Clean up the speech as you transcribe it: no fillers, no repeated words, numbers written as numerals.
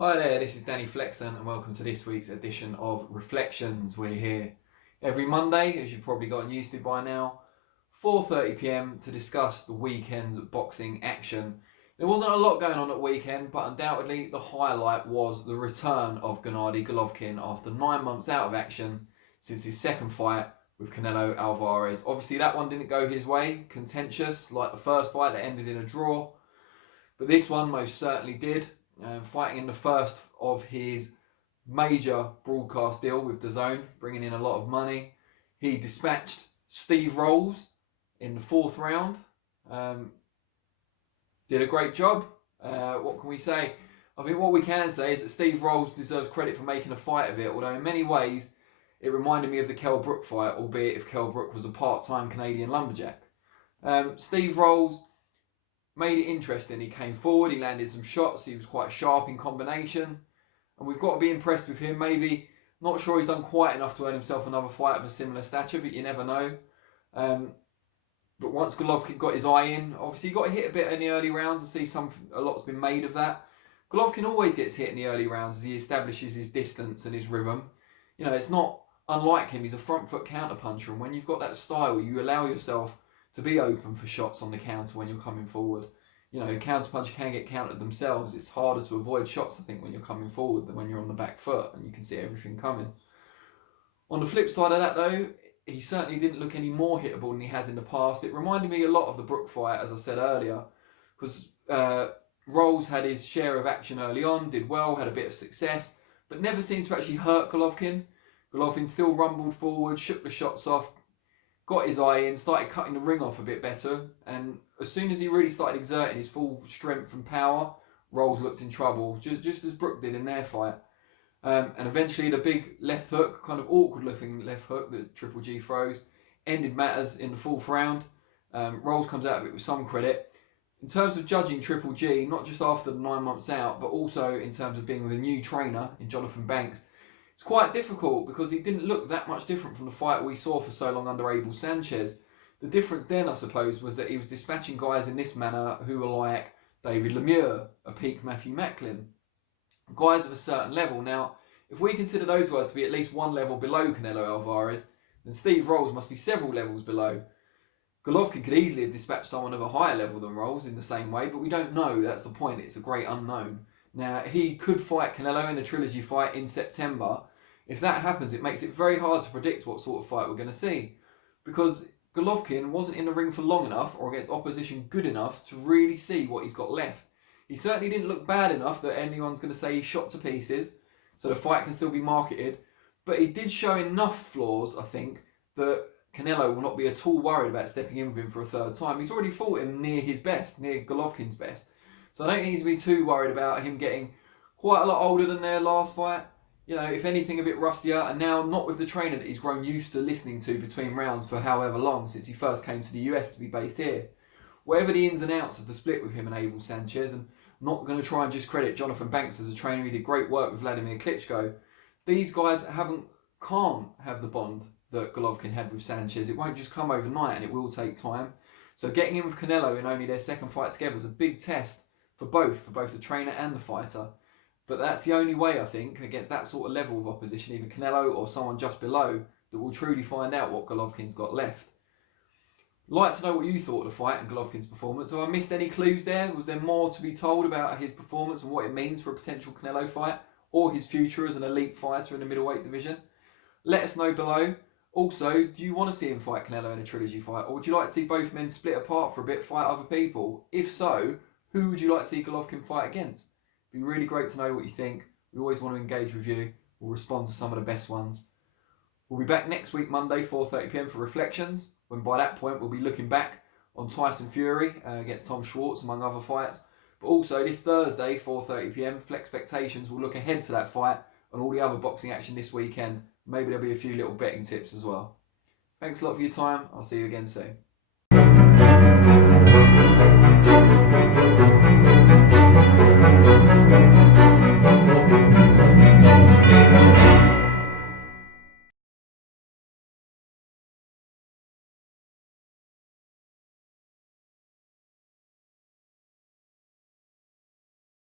Hi there, this is Danny Flexen and welcome to this week's edition of ReFLEXions. We're here every Monday, as you've probably gotten used to by now, 4:30 p.m. to discuss the weekend's boxing action. There wasn't a lot going on at weekend, but undoubtedly the highlight was the return of Gennady Golovkin after 9 months out of action since his second fight with Canelo Alvarez. Obviously that one didn't go his way, contentious like the first fight that ended in a draw, but this one most certainly did. Fighting in the first of his major broadcast deal with DAZN, bringing in a lot of money. He dispatched Steve Rolls in the fourth round. Did a great job. What can we say? I think what we can say is that Steve Rolls deserves credit for making a fight of it, although in many ways it reminded me of the Kell Brook fight, albeit if Kell Brook was a part-time Canadian lumberjack. Steve Rolls made it interesting. He came forward, he landed some shots, he was quite sharp in combination, and we've got to be impressed with him. Maybe, not sure he's done quite enough to earn himself another fight of a similar stature, but you never know. But once Golovkin got his eye in, obviously he got hit a bit in the early rounds. I see a lot's been made of that. Golovkin always gets hit in the early rounds as he establishes his distance and his rhythm. You know, it's not unlike him. He's a front foot counter puncher, and when you've got that style, you allow yourself to be open for shots on the counter when you're coming forward. You know, counter puncher can get countered themselves. It's harder to avoid shots, I think, when you're coming forward than when you're on the back foot and you can see everything coming. On the flip side of that, though, he certainly didn't look any more hittable than he has in the past. It reminded me a lot of the Brook fight, as I said earlier, because Rolls had his share of action early on, did well, had a bit of success, but never seemed to actually hurt Golovkin. Golovkin still rumbled forward, shook the shots off, got his eye in, started cutting the ring off a bit better, and as soon as he really started exerting his full strength and power, Rolls looked in trouble, just as Brook did in their fight. And eventually the big left hook, kind of awkward looking left hook that Triple G throws, ended matters in the fourth round. Rolls comes out of it with some credit. In terms of judging Triple G, not just after the 9 months out, but also in terms of being with a new trainer in Jonathan Banks, it's quite difficult because he didn't look that much different from the fight we saw for so long under Abel Sanchez. The difference then, I suppose, was that he was dispatching guys in this manner who were like David Lemieux, a peak Matthew Macklin. Guys of a certain level. Now, if we consider those guys to be at least one level below Canelo Alvarez, then Steve Rolls must be several levels below. Golovkin could easily have dispatched someone of a higher level than Rolls in the same way, but we don't know. That's the point. It's a great unknown. Now, he could fight Canelo in a trilogy fight in September. If that happens, it makes it very hard to predict what sort of fight we're going to see, because Golovkin wasn't in the ring for long enough or against opposition good enough to really see what he's got left. He certainly didn't look bad enough that anyone's going to say he's shot to pieces, so the fight can still be marketed, but he did show enough flaws, I think, that Canelo will not be at all worried about stepping in with him for a third time. He's already fought him near his best, near Golovkin's best. So I don't think he's going to be too worried about him getting quite a lot older than their last fight. You know, if anything, a bit rustier, and now not with the trainer that he's grown used to listening to between rounds for however long, since he first came to the US to be based here. Whatever the ins and outs of the split with him and Abel Sanchez, and not going to try and just credit Jonathan Banks as a trainer, he did great work with Vladimir Klitschko. These guys can't have the bond that Golovkin had with Sanchez. It won't just come overnight, and it will take time. So getting in with Canelo in only their second fight together is a big test for both the trainer and the fighter. But that's the only way, I think, against that sort of level of opposition, either Canelo or someone just below, that we'll truly find out what Golovkin's got left. Like to know what you thought of the fight and Golovkin's performance. Have I missed any clues there? Was there more to be told about his performance and what it means for a potential Canelo fight, or his future as an elite fighter in the middleweight division? Let us know below. Also, do you want to see him fight Canelo in a trilogy fight, or would you like to see both men split apart for a bit, fight other people? If so, who would you like to see Golovkin fight against? It'd be really great to know what you think. We always want to engage with you. We'll respond to some of the best ones. We'll be back next week, Monday, 4:30 p.m. for ReFLEXions, when by that point we'll be looking back on Tyson Fury against Tom Schwartz, among other fights. But also this Thursday, 4:30 p.m, FlexPectations will look ahead to that fight and all the other boxing action this weekend. Maybe there'll be a few little betting tips as well. Thanks a lot for your time. I'll see you again soon.